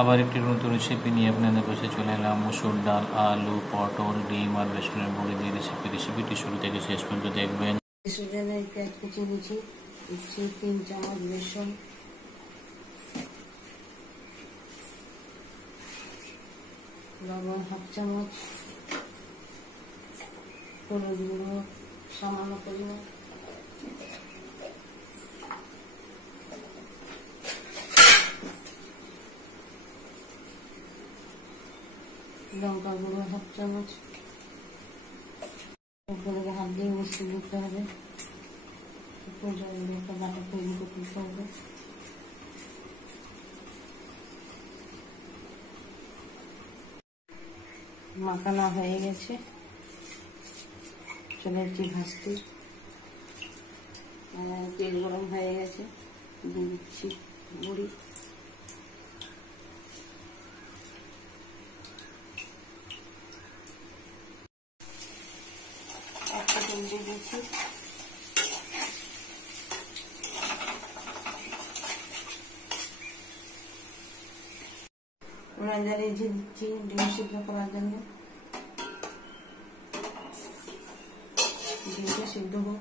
আবার একটি নতুন রেসিপি নিয়ে আপনাদের কাছে চলে এলাম। মসুর ডাল, আলু, পটল, ডিম আর বেসনের বড়ি দিয়ে রেসিপিটি শুরু থেকে শেষ পর্যন্ত দেখবেন। পেঁয়াজ কুচি দিচ্ছি 3 চামচ বেসন, লবণ 1/2 চামচ, হলুদ গুঁড়ো সামান্য পরিমাণ, লঙ্কা গুঁড়ো 1/2 চামচ। হাত দিয়ে মিশিয়ে দিতে হবে, একটা বাটা তৈরি করতে হবে। মাখানা হয়ে গেছে, চলে যাচ্ছি ভাজতে। তেল গরম হয়ে গেছে, দিয়ে দিচ্ছি বড়ি। একটা তেল দিয়ে দিচ্ছি, জ্বালিয়ে দিচ্ছি ডিম সিদ্ধ করার জন্য। ডিমটা সিদ্ধ হোক।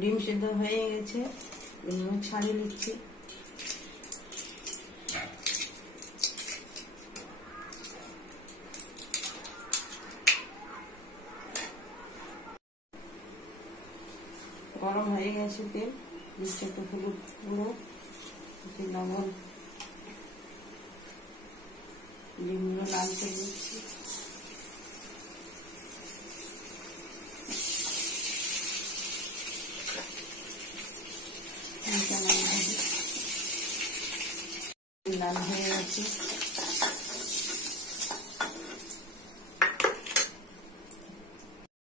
ডিম সিদ্ধ হয়ে গেছে, ছাড়িয়ে নিচ্ছি। গরম হয়ে গেছে তেল, দিচ্ছি একটু হলুদ গুঁড়ো, একটু লবণ, ডিমগুলো লাল করে দিচ্ছি। লাল হয়ে গেছে,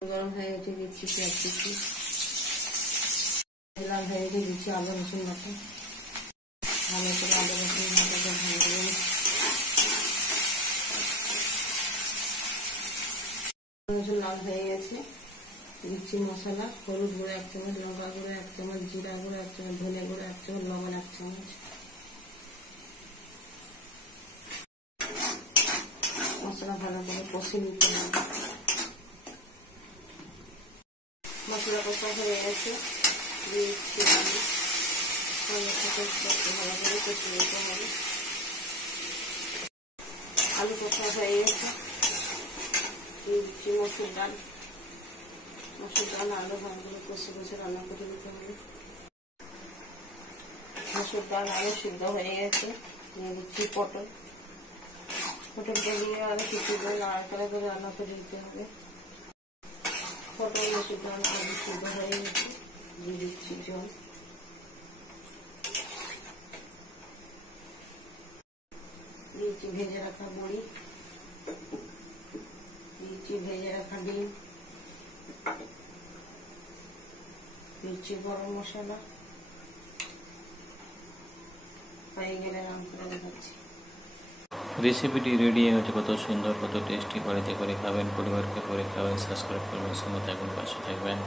গরম হয়ে গেছে, দিচ্ছি পেঁয়াজ কুচি। লাল হয়ে গেছে, দিচ্ছি আদা রসুন বাটা। ভালো করে আদা রসুন বাটাটা ভালো করে লাল হয়ে গেছে, দিচ্ছি মশলা। হলুদ গুঁড়ো 1 চামচ, লঙ্কা গুঁড়ো 1 চামচ, জিরা গুঁড়ো 1 চামচ, ধনে গুঁড়ো 1 চামচ, লবণ 1 চামচ। মশলা ভালো করে কষে নিতে হবে। মশলা কষা হয়ে গেছে, দিচ্ছি আলু। ভালো করে কষে নিতে হবে। আলু কষা হয়ে গেছে, দিচ্ছি মসুর ডাল। মসুর ডাল আলু ভালো করে কষে কষে রান্না করে দিতে হবে। মসুর ডাল আলু সিদ্ধ হয়ে গেছে, দিয়ে দিচ্ছি পটল। পটলটা দিয়ে আরো কিছু করে নাড়াচাড়া করে রান্না করে দিতে হবে। পটল মসুর ডাল আলু সিদ্ধ হয়ে গেছে, দিয়ে দিচ্ছি জল। দিচ্ছি ভেজে রাখা বড়ি, দিচ্ছি ভেজে রাখা ডিম, দিচ্ছি গরম মশলা। হয়ে গেলে রান্না করে দেখাচ্ছি। রেসিপিটি রেডি হয়ে গেছে। কত সুন্দর, কত টেস্টি। বাড়িতে করে খাবেন, পরিবারকে করে খাবেন। সাবস্ক্রাইব করবেন, সঙ্গে থাকবেন, পাশে থাকবেন।